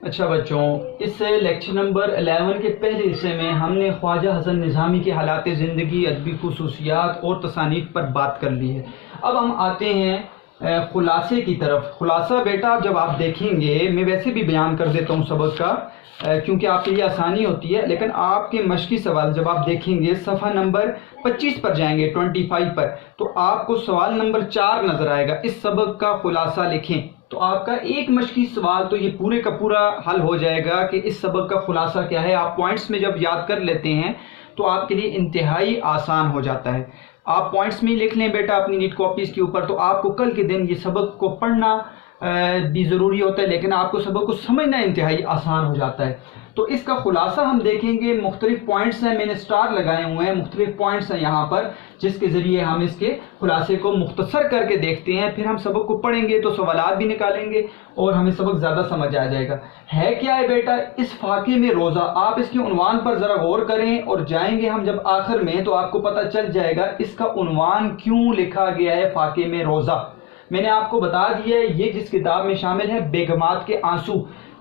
اچھا بچوں، اس lecture number 11 کے پہلے حصے میں ہم نے خواجہ حسن نظامی کے حالات زندگی، ادبی خصوصیات اور تصانیف پر بات کر لی ہے۔ اب ہم آتے ہیں خلاصے کی طرف۔ خلاصہ بیٹا جب آپ دیکھیں گے، میں ویسے بھی بیان کر دیتا ہوں سبق کا کیونکہ آپ کے لیے آسانی ہوتی ہے، لیکن آپ کے مشقی سوال جب آپ دیکھیں گے صفحہ نمبر 25 پر جائیں گے، 25 پر، تو آپ کو سوال نمبر 4 نظر آئے گا، اس سبق کا خلاصہ لکھیں۔ تو آپ کا ایک مشقی سوال تو یہ پورے کا پورا حل ہو جائے گا کہ اس سبق کا خلاصہ کیا ہے۔ آپ پوائنٹس میں جب یاد کر لیتے ہیں تو آپ کے لیے انتہائی آسان ہو جاتا ہے۔ آپ پوائنٹس میں لکھ لیں بیٹا اپنی نیٹ کاپیز کے اوپر، تو آپ کو کل کے دن یہ سبق کو پڑھنا بھی ضروری ہوتا ہے، لیکن آپ کو سبق کو سمجھنا انتہائی آسان ہو جاتا ہے۔ تو اس کا خلاصہ ہم دیکھیں گے، مختلف پوائنٹس ہیں، میں نے سٹار لگائے ہوئے ہیں، مختلف پوائنٹس ہیں یہاں پر جس کے ذریعے ہم اس کے خلاصے کو مختصر کر کے دیکھتے ہیں، پھر ہم سبق کو پڑھیں گے تو سوالات بھی نکالیں گے اور ہمیں سبق زیادہ سمجھ آ جائے گا۔ ہے کیا ہے بیٹا اس فاقے میں روزہ؟ آپ اس کے عنوان پر ذرا غور کریں اور جائیں گے ہم جب آخر میں تو آپ کو پتہ چل جائے گا اس کا عنوان کیوں لکھا گیا ہے فاقے میں روزہ۔ میں نے آپ کو بتا دیا ہے یہ جس کتاب میں شامل ہے بیگمات کے آنسو،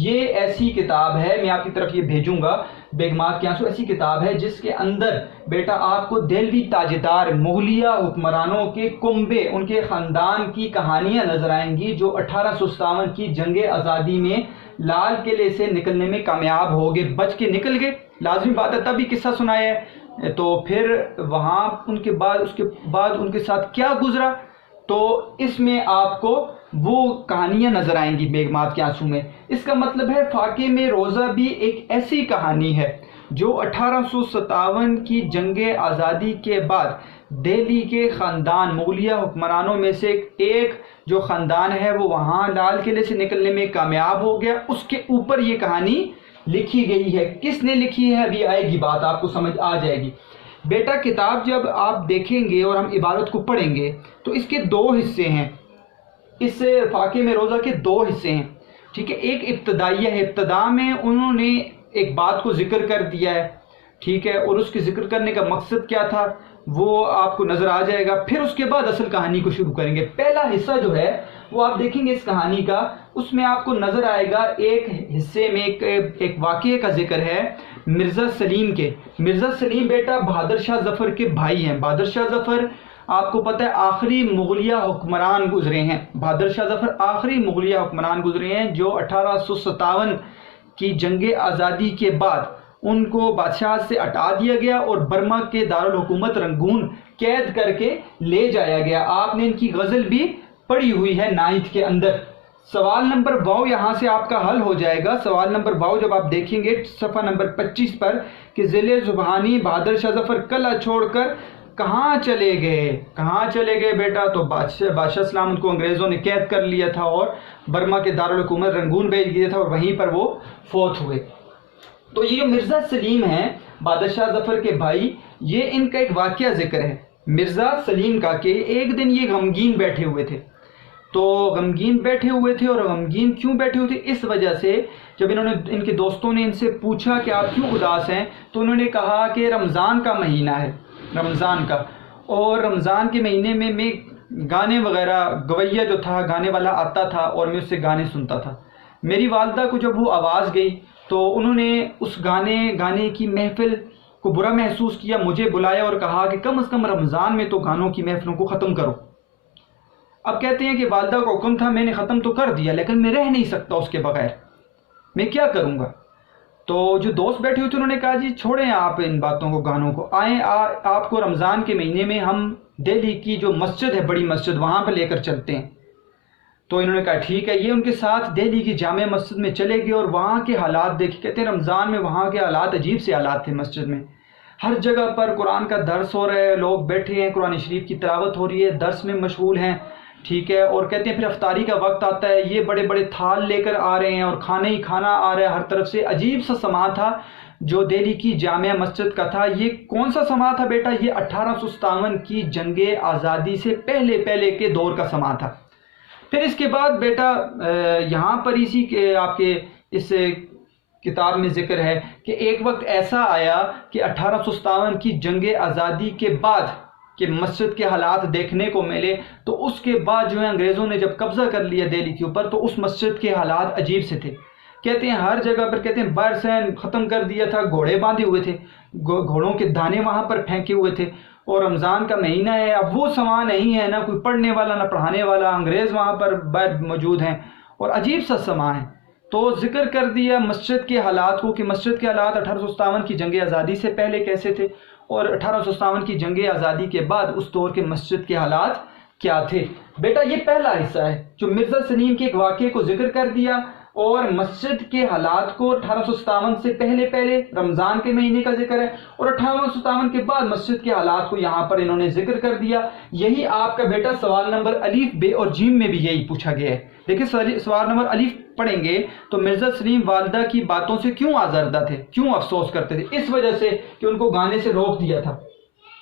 یہ ایسی کتاب ہے، میں آپ کی طرف یہ بھیجوں گا، بیگمات کے آنسو ایسی کتاب ہے جس کے اندر بیٹا آپ کو دہلوی تاجدار مغلیہ حکمرانوں کے کنبے، ان کے خاندان کی کہانیاں نظر آئیں گی جو 1857 کی جنگ آزادی میں لال قلعے سے نکلنے میں کامیاب ہو گئے، بچ کے نکل گئے، لازمی بات ہے تبھی قصہ سنایا ہے۔ تو پھر وہاں اس کے بعد ان کے ساتھ کیا گزرا، تو اس میں آپ کو وہ کہانیاں نظر آئیں گی بیگمات کے آنسو میں۔ اس کا مطلب ہے فاقے میں روزہ بھی ایک ایسی کہانی ہے جو 1857 کی جنگ آزادی کے بعد دہلی کے خاندان، مغلیہ حکمرانوں میں سے ایک جو خاندان ہے وہ وہاں لال قلعے سے نکلنے میں کامیاب ہو گیا، اس کے اوپر یہ کہانی لکھی گئی ہے۔ کس نے لکھی ہے ابھی آئے گی بات، آپ کو سمجھ آ جائے گی۔ بیٹا کتاب جب آپ دیکھیں گے اور ہم عبارت کو پڑھیں گے تو اس کے دو حصے ہیں، اس فاقے میں روزہ کے دو حصے ہیں، ٹھیک ہے۔ ایک ابتدائیہ ہے، ابتدا میں انہوں نے ایک بات کو ذکر کر دیا ہے، ٹھیک ہے، اور اس کے ذکر کرنے کا مقصد کیا تھا وہ آپ کو نظر آ جائے گا، پھر اس کے بعد اصل کہانی کو شروع کریں گے۔ پہلا حصہ جو ہے وہ آپ دیکھیں گے اس کہانی کا، اس میں آپ کو نظر آئے گا ایک حصے میں ایک واقعے کا ذکر ہے مرزا سلیم کے۔ مرزا سلیم بیٹا بہادر شاہ ظفر کے بھائی ہیں۔ بہادر شاہ ظفر آپ کو پتہ ہے آخری مغلیہ حکمران گزرے ہیں، بہادر شاہ ظفر آخری مغلیہ حکمران گزرے ہیں جو 1857 کی جنگ آزادی کے بعد ان کو بادشاہ سے ہٹا دیا گیا اور برما کے دارالحکومت رنگون قید کر کے لے جایا گیا۔ آپ نے ان کی غزل بھی پڑھی ہوئی ہے 9th کے اندر۔ سوال نمبر 2 یہاں سے آپ کا حل ہو جائے گا۔ سوال نمبر 2 جب آپ دیکھیں گے صفحہ نمبر 25 پر کہ ذیل زبانی بہادر شاہ ظفر قلعہ چھوڑ کر کہاں چلے گئے بیٹا، تو بادشاہ سلام ان کو انگریزوں نے قید کر لیا تھا اور برما کے دارالحکومت رنگون بھیج دیا تھا اور وہیں پر وہ فوت ہوئے۔ تو یہ جو مرزا سلیم ہیں بہادر شاہ ظفر کے بھائی، یہ ان کا ایک واقعہ ذکر ہے مرزا سلیم کا کہ ایک دن یہ غمگین بیٹھے ہوئے تھے۔ اور غمگین کیوں بیٹھے ہوئے تھے؟ اس وجہ سے جب ان کے دوستوں نے ان سے پوچھا کہ آپ کیوں اداس ہیں تو انہوں نے کہا کہ رمضان کا مہینہ ہے، رمضان کا، اور رمضان کے مہینے میں میں گانے وغیرہ، گویا جو تھا گانے والا آتا تھا اور میں اس سے گانے سنتا تھا۔ میری والدہ کو جب وہ آواز گئی تو انہوں نے اس گانے کی محفل کو برا محسوس کیا، مجھے بلایا اور کہا کہ کم از کم رمضان میں تو گانوں کی محفلوں کو ختم کرو۔ اب کہتے ہیں کہ والدہ کا حکم تھا، میں نے ختم تو کر دیا لیکن میں رہ نہیں سکتا اس کے بغیر، میں کیا کروں گا؟ تو جو دوست بیٹھے ہوئے تھے انہوں نے کہا جی چھوڑیں آپ ان باتوں کو، گانوں کو، آئیں آپ کو رمضان کے مہینے میں ہم دہلی کی جو مسجد ہے، بڑی مسجد، وہاں پہ لے کر چلتے ہیں۔ تو انہوں نے کہا ٹھیک ہے، یہ ان کے ساتھ دہلی کی جامع مسجد میں چلے گئے اور وہاں کے حالات دیکھے۔ کہتے ہیں رمضان میں وہاں کے حالات عجیب سے حالات تھے، مسجد میں ہر جگہ پر قرآن کا درس ہو رہا ہے، لوگ بیٹھے ہیں، قرآن شریف کی تلاوت ہو رہی ہے، درس میں مشغول ہیں، ٹھیک ہے۔ اور کہتے ہیں پھر افطاری کا وقت آتا ہے، یہ بڑے بڑے تھال لے کر آ رہے ہیں اور کھانا ہی کھانا آ رہا ہے ہر طرف سے۔ عجیب سا سما تھا جو دہلی کی جامع مسجد کا تھا۔ یہ کون سا سما تھا بیٹا؟ یہ 1857 کی جنگ آزادی سے پہلے کے دور کا سما تھا۔ پھر اس کے بعد بیٹا یہاں پر اسی کے آپ کے اس کتاب میں ذکر ہے کہ ایک وقت ایسا آیا کہ 1857 کی جنگ آزادی کے بعد کہ مسجد کے حالات دیکھنے کو ملے، تو اس کے بعد جو ہے انگریزوں نے جب قبضہ کر لیا دہلی کے اوپر تو اس مسجد کے حالات عجیب سے تھے۔ کہتے ہیں ہر جگہ پر کہتے ہیں بارسین ختم کر دیا تھا، گھوڑے باندھے ہوئے تھے، گھوڑوں کے دانے وہاں پر پھینکے ہوئے تھے، اور رمضان کا مہینہ ہے، اب وہ سماں نہیں ہے، نہ کوئی پڑھنے والا نہ پڑھانے والا، انگریز وہاں پر موجود ہیں، اور عجیب سا سماں ہے۔ تو ذکر کر دیا مسجد کے حالات کو کہ مسجد کے حالات 1857 کی جنگ آزادی سے پہلے کیسے تھے، اور 1857 کی جنگ آزادی کے بعد اس دور کے مسجد کے حالات کیا تھے۔ بیٹا یہ پہلا حصہ ہے جو مرزا سلیم کے ایک واقعے کو ذکر کر دیا، اور مسجد کے حالات کو 1857 سے پہلے رمضان کے مہینے کا ذکر ہے، اور 1857 کے بعد مسجد کے حالات کو یہاں پر انہوں نے ذکر کر دیا۔ یہی آپ کا بیٹا سوال نمبر الف بے اور جیم میں بھی یہی پوچھا گیا ہے۔ دیکھیں سوال نمبر الف پڑھیں گے تو مرزا سلیم والدہ کی باتوں سے کیوں آزردہ تھے، کیوں افسوس کرتے تھے؟ اس وجہ سے کہ ان کو گانے سے روک دیا تھا،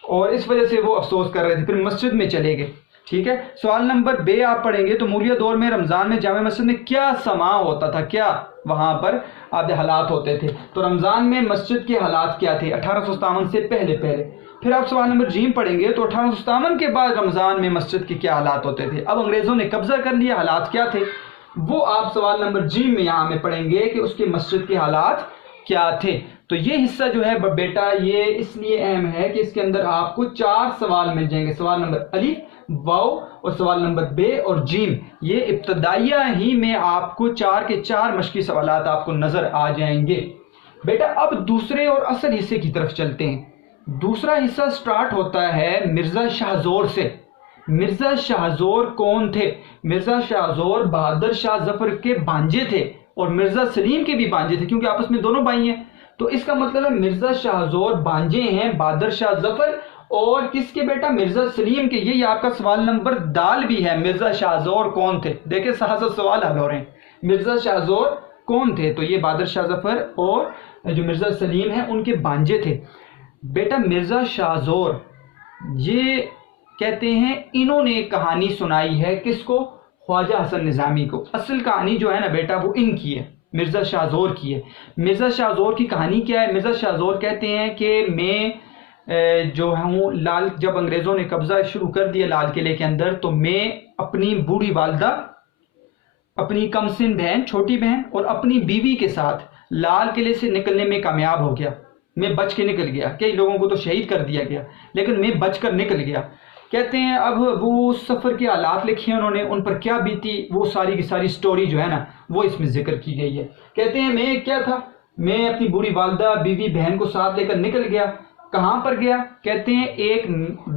اور اس وجہ سے وہ افسوس کر رہے تھے، پھر مسجد میں چلے گئے۔ ٹھیک ہے، سوال نمبر بے آپ پڑھیں گے تو مولیہ دور میں رمضان میں جامع مسجد میں کیا سماع ہوتا تھا، کیا وہاں پر آدھے حالات ہوتے تھے؟ تو رمضان میں مسجد کے حالات کیا تھے 1857 سے پہلے۔ پھر آپ سوال نمبر جیم پڑھیں گے تو 1857 کے بعد رمضان میں مسجد کے کیا حالات ہوتے تھے؟ اب انگریزوں نے قبضہ کر لیا، حالات کیا تھے؟ وہ آپ سوال نمبر جیم میں یہاں میں پڑھیں گے کہ اس کے مسجد کے حالات کیا تھے۔ تو یہ حصہ جو ہے بیٹا یہ اس لیے اہم ہے کہ اس کے اندر آپ کو 4 سوال مل جائیں گے، سوال نمبر الف، واو اور سوال نمبر بے اور جیم۔ یہ ابتدائیہ ہی میں آپ کو 4 کے 4 مشقی سوالات آپ کو نظر آ جائیں گے۔ بیٹا اب دوسرے اور اصل حصے کی طرف چلتے ہیں۔ دوسرا حصہ سٹارٹ ہوتا ہے مرزا شاہ زور سے۔ مرزا شاہ زور کون تھے؟ مرزا شاہ زور بہادر شاہ ظفر کے بھانجے تھے، اور مرزا سلیم کے بھی بھانجے تھے، کیونکہ آپس میں دونوں بھائی ہیں۔ تو اس کا مطلب ہے مرزا شاہ زور بھانجے ہیں بہادر شاہ ظفر، اور کس کے بیٹا؟ مرزا سلیم کے۔ یہی آپ کا سوال نمبر دال بھی ہے، مرزا شاہ زور کون تھے؟ دیکھیں ساتھ سوال حل ہو رہے ہیں۔ مرزا شاہ زور کون تھے؟ تو یہ بہادر شاہ ظفر اور جو مرزا سلیم ہیں ان کے بھانجے تھے۔ بیٹا مرزا شاہ زور یہ کہتے ہیں انہوں نے ایک کہانی سنائی ہے، کس کو؟ خواجہ حسن نظامی کو۔ اصل کہانی جو ہے نا بیٹا وہ ان کی ہے، مرزا شاہ زور کی ہے۔ مرزا شاہ زور کی کہانی کیا ہے؟ مرزا شاہ زور کہتے ہیں کہ میں جو ہوں لال، جب انگریزوں نے قبضہ شروع کر دیا لال قلعے کے اندر، تو میں اپنی بوڑھی والدہ، اپنی کم سن بہن، چھوٹی بہن اور اپنی بیوی کے ساتھ لال قلعے سے نکلنے میں کامیاب ہو گیا۔ میں بچ کے نکل گیا، کئی لوگوں کو تو شہید کر دیا گیا، لیکن میں بچ کر نکل گیا۔ کہتے ہیں اب وہ سفر کے حالات لکھے انہوں نے، ان پر کیا بیتی وہ ساری کی ساری سٹوری جو ہے نا وہ اس میں ذکر کی گئی ہے۔ کہتے ہیں میں کیا تھا، میں اپنی بوڑھی والدہ، بیوی، بہن کو ساتھ لے کر نکل گیا۔ کہاں پر گیا؟ کہتے ہیں ایک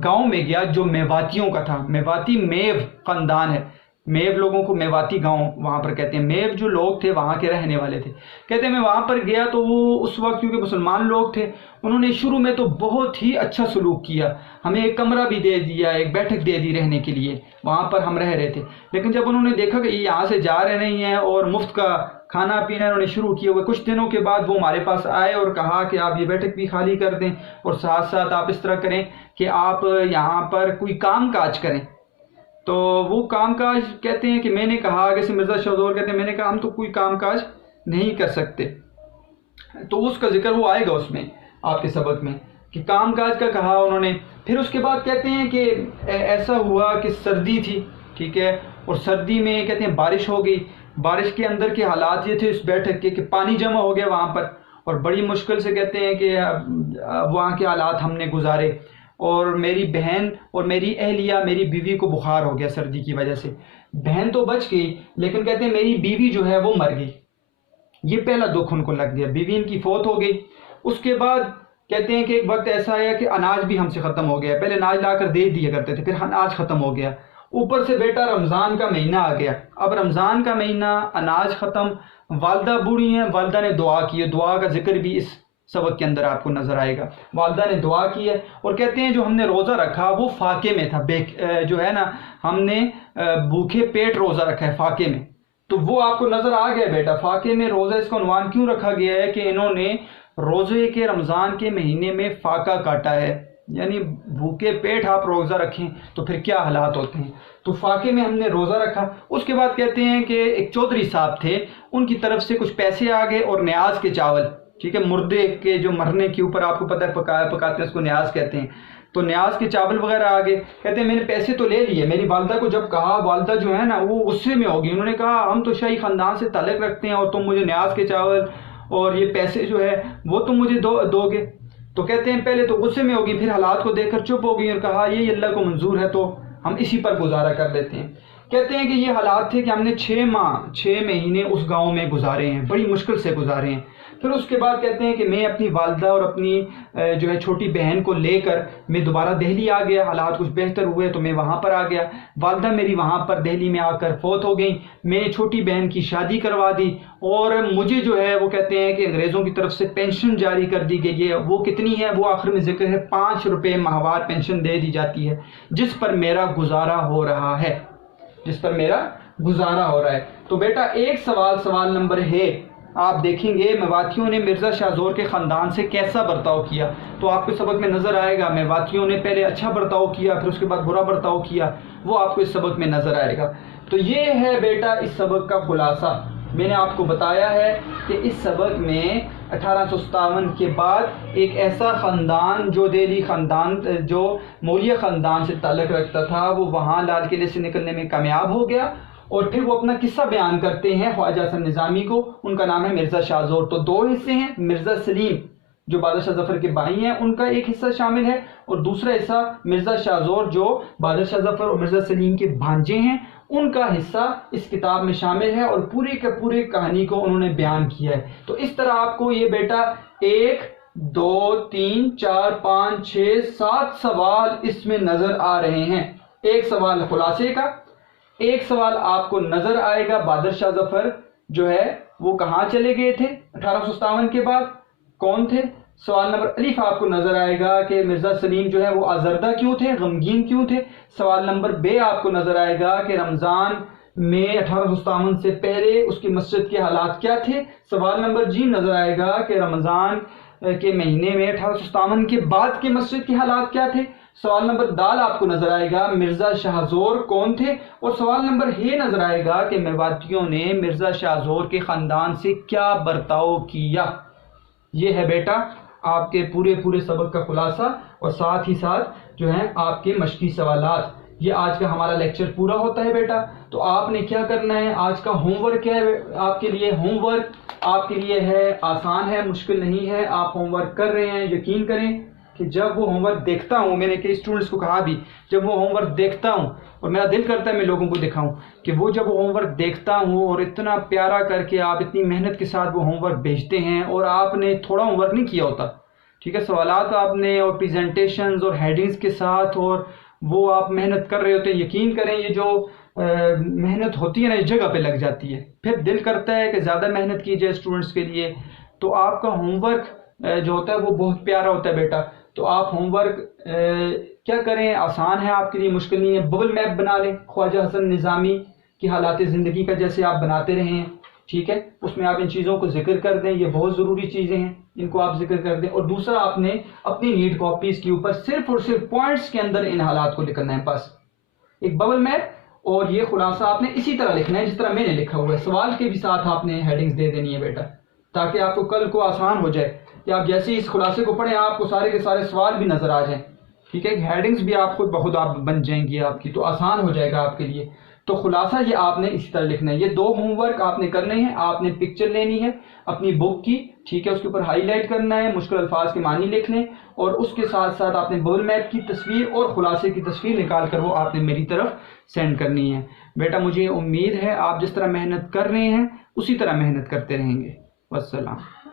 گاؤں میں گیا جو میواتیوں کا تھا۔ میواتی میو خاندان ہے، میو لوگوں کو میواتی گاؤں وہاں پر کہتے ہیں۔ میو جو لوگ تھے وہاں کے رہنے والے تھے۔ کہتے ہیں میں وہاں پر گیا تو وہ اس وقت کیونکہ مسلمان لوگ تھے، انہوں نے شروع میں تو بہت ہی اچھا سلوک کیا، ہمیں ایک کمرہ بھی دے دیا، ایک بیٹھک دے دی رہنے کے لیے، وہاں پر ہم رہ رہے تھے۔ لیکن جب انہوں نے دیکھا کہ یہ یہاں سے جا رہے نہیں ہیں اور مفت کا کھانا پینا انہوں نے شروع کیا ہوئے، کچھ دنوں کے بعد وہ ہمارے پاس آئے اور کہا کہ آپ یہ بیٹھک بھی خالی کر دیں، اور ساتھ ساتھ آپ اس طرح کریں کہ آپ یہاں پر کوئی کام کاج کریں۔ تو وہ کام کاج کہتے ہیں کہ میں نے کہا، جیسے مرزا شاہ زور کہتے ہیں میں نے کہا ہم تو کوئی کام کاج نہیں کر سکتے۔ تو اس کا ذکر وہ آئے گا اس میں آپ کے سبق میں کہ کام کاج کا کہا انہوں نے۔ پھر اس کے بعد کہتے ہیں کہ ایسا ہوا کہ سردی تھی، ٹھیک ہے، اور سردی میں کہتے ہیں بارش ہو گئی۔ بارش کے اندر کے حالات یہ تھے اس بیٹھک کے کہ پانی جمع ہو گیا وہاں پر، اور بڑی مشکل سے کہتے ہیں کہ وہاں کے حالات ہم نے گزارے، اور میری بہن اور میری اہلیہ، میری بیوی کو بخار ہو گیا سردی کی وجہ سے۔ بہن تو بچ گئی لیکن کہتے ہیں میری بیوی جو ہے وہ مر گئی۔ یہ پہلا دکھ ان کو لگ گیا، بیوی ان کی فوت ہو گئی۔ اس کے بعد کہتے ہیں کہ ایک وقت ایسا آیا کہ اناج بھی ہم سے ختم ہو گیا۔ پہلے اناج لا کر دے دیا کرتے تھے، پھر اناج ختم ہو گیا، اوپر سے بیٹا رمضان کا مہینہ آ گیا۔ اب رمضان کا مہینہ، اناج ختم، والدہ بوڑھی ہیں، والدہ نے دعا کی ہے۔ دعا کا ذکر بھی اس سبق کے اندر آپ کو نظر آئے گا۔ والدہ نے دعا کی ہے، اور کہتے ہیں جو ہم نے روزہ رکھا وہ فاقے میں تھا، جو ہے نا ہم نے بھوکے پیٹ روزہ رکھا ہے فاقے میں۔ تو وہ آپ کو نظر آ گیا بیٹا، فاقے میں روزہ، اس کا عنوان کیوں رکھا گیا ہے کہ انہوں نے روزے کے رمضان کے مہینے میں فاقہ کاٹا ہے، یعنی بھوکے پیٹ آپ روزہ رکھیں تو پھر کیا حالات ہوتے ہیں۔ تو فاقے میں ہم نے روزہ رکھا۔ اس کے بعد کہتے ہیں کہ ایک چودھری صاحب تھے، ان کی طرف سے کچھ پیسے آ گئے اور نیاز کے چاول، ٹھیک ہے، مردے کے جو مرنے کے اوپر آپ کو پتہ ہے پکاتے ہیں اس کو نیاز کہتے ہیں۔ تو نیاز کے چاول وغیرہ آ گئے. کہتے ہیں میں نے پیسے تو لے لیے. میری والدہ کو جب کہا, والدہ جو ہے نا وہ غصے میں ہوگی. انہوں نے کہا ہم تو شاہی خاندان سے تعلق رکھتے ہیں اور تم مجھے نیاز کے چاول اور یہ پیسے جو ہے وہ تم مجھے دو گے. تو کہتے ہیں پہلے تو غصے میں ہوگی, پھر حالات کو دیکھ کر چپ ہو گئی اور کہا یہ اللہ کو منظور ہے تو ہم اسی پر گزارا کر لیتے ہیں. کہتے ہیں کہ یہ حالات تھے کہ ہم نے 6 مہینے اس گاؤں میں گزارے ہیں, بڑی مشکل سے گزارے ہیں. پھر اس کے بعد کہتے ہیں کہ میں اپنی والدہ اور اپنی جو ہے چھوٹی بہن کو لے کر میں دوبارہ دہلی آ گیا. حالات کچھ بہتر ہوئے تو میں وہاں پر آ گیا. والدہ میری وہاں پر دہلی میں آ کر فوت ہو گئیں. میں نے چھوٹی بہن کی شادی کروا دی اور مجھے جو ہے وہ کہتے ہیں کہ انگریزوں کی طرف سے پینشن جاری کر دی گئی ہے. وہ کتنی ہے وہ آخر میں ذکر ہے, 5 روپے ماہوار پینشن دے دی جاتی ہے جس پر میرا گزارا ہو رہا ہے, جس پر میرا گزارا ہو رہا ہے. تو بیٹا ایک سوال نمبر ہے, آپ دیکھیں گے میواتیوں نے مرزا شاہ زور کے خاندان سے کیسا برتاؤ کیا. تو آپ کو سبق میں نظر آئے گا میواتیوں نے پہلے اچھا برتاؤ کیا پھر اس کے بعد برا برتاؤ کیا, وہ آپ کو اس سبق میں نظر آئے گا. تو یہ ہے بیٹا اس سبق کا خلاصہ. میں نے آپ کو بتایا ہے کہ اس سبق میں 1857 کے بعد ایک ایسا خاندان جو دہلی خاندان جو موریہ خاندان سے تعلق رکھتا تھا وہ وہاں لال قلعے سے نکلنے میں کامیاب ہو گیا. اور پھر وہ اپنا قصہ بیان کرتے ہیں خواجہ حسن نظامی کو, ان کا نام ہے مرزا شاہ زور. تو 2 حصے ہیں, مرزا سلیم جو بادشاہ شاہ ظفر کے بھائی ہیں ان کا ایک حصہ شامل ہے, اور دوسرا حصہ مرزا شاہ زور جو بادشاہ شاہ ظفر اور مرزا سلیم کے بھانجے ہیں ان کا حصہ اس کتاب میں شامل ہے, اور پوری کے پورے کہانی کو انہوں نے بیان کیا ہے. تو اس طرح آپ کو یہ بیٹا 1 2 3 4 5 6 7 سوال اس میں نظر آ رہے ہیں. ایک سوال خلاصے کا, ایک سوال آپ کو نظر آئے گا بہادر شاہ ظفر جو ہے وہ کہاں چلے گئے تھے 1857 کے بعد, کون تھے. سوال نمبر الف آپ کو نظر آئے گا کہ مرزا سلیم جو ہے وہ آزردہ کیوں تھے, غمگین کیوں تھے. سوال نمبر ب آپ کو نظر آئے گا کہ رمضان میں 1857 سے پہلے اس کی مسجد کے حالات کیا تھے. سوال نمبر ج نظر آئے گا کہ رمضان کے مہینے میں 1857 کے بعد کے مسجد کے حالات کیا تھے. سوال نمبر دال آپ کو نظر آئے گا مرزا شاہ زور کون تھے. اور سوال نمبر ہے نظر آئے گا کہ میواتیوں نے مرزا شاہ زور کے خاندان سے کیا برتاؤ کیا. یہ ہے بیٹا آپ کے پورے سبق کا خلاصہ, اور ساتھ ہی ساتھ جو ہیں آپ کے مشقی سوالات. یہ آج کا ہمارا لیکچر پورا ہوتا ہے بیٹا. تو آپ نے کیا کرنا ہے, آج کا ہوم ورک کیا ہے آپ کے لیے. ہوم ورک آپ کے لیے ہے آسان ہے, مشکل نہیں ہے. آپ ہوم ورک کر رہے ہیں, یقین کریں کہ جب وہ ہوم ورک دیکھتا ہوں, میں نے کئی اسٹوڈنٹس کو کہا بھی, جب وہ ہوم ورک دیکھتا ہوں اور میرا دل کرتا ہے میں لوگوں کو دکھاؤں کہ وہ جب وہ ہوم ورک دیکھتا ہوں اور اتنا پیارا کر کے آپ اتنی محنت کے ساتھ وہ ہوم ورک بھیجتے ہیں, اور آپ نے تھوڑا ہوم ورک نہیں کیا ہوتا, ٹھیک ہے, سوالات آپ نے اور پریزنٹیشنز اور ہیڈنگز کے ساتھ, اور وہ آپ محنت کر رہے ہوتے ہیں. یقین کریں یہ جو محنت ہوتی ہے نا اس جگہ پہ لگ جاتی ہے, پھر دل کرتا ہے کہ زیادہ محنت کی جائے اسٹوڈنٹس کے لیے. تو آپ کا ہوم ورک جو ہوتا ہے وہ بہت پیارا ہوتا ہے بیٹا. تو آپ ہوم ورک کیا کریں, آسان ہے آپ کے لیے, مشکل نہیں ہے. ببل میپ بنا لیں خواجہ حسن نظامی کی حالات زندگی کا, جیسے آپ بناتے رہے ہیں, ٹھیک ہے. اس میں آپ ان چیزوں کو ذکر کر دیں, یہ بہت ضروری چیزیں ہیں, ان کو آپ ذکر کر دیں. اور دوسرا آپ نے اپنی نیٹ کاپیز کے اوپر صرف اور صرف پوائنٹس کے اندر ان حالات کو لکھنا ہے, بس ایک ببل میپ. اور یہ خلاصہ آپ نے اسی طرح لکھنا ہے جس طرح میں نے لکھا ہوا ہے. سوال کے بھی ساتھ آپ نے ہیڈنگز دے دینی ہے بیٹا, تاکہ آپ کو کل کو آسان ہو جائے کہ آپ جیسے ہی اس خلاصے کو پڑھیں آپ کو سارے کے سارے سوال بھی نظر آ جائیں, ٹھیک ہے. ہیڈنگز بھی آپ خود بخود آپ بن جائیں گی آپ کی, تو آسان ہو جائے گا آپ کے لیے. تو خلاصہ یہ آپ نے اسی طرح لکھنا ہے. یہ 2 ہوم ورک آپ نے کرنے ہیں. آپ نے پکچر لینی ہے اپنی بک کی, ٹھیک ہے, اس کے اوپر ہائی لائٹ کرنا ہے, مشکل الفاظ کے معنی لکھ لیں, اور اس کے ساتھ ساتھ آپ نے ببل میپ کی تصویر اور خلاصے کی تصویر نکال کر وہ آپ نے میری طرف سینڈ کرنی ہے. بیٹا مجھے امید ہے آپ جس طرح محنت کر رہے ہیں اسی طرح محنت کرتے رہیں گے. والسلام.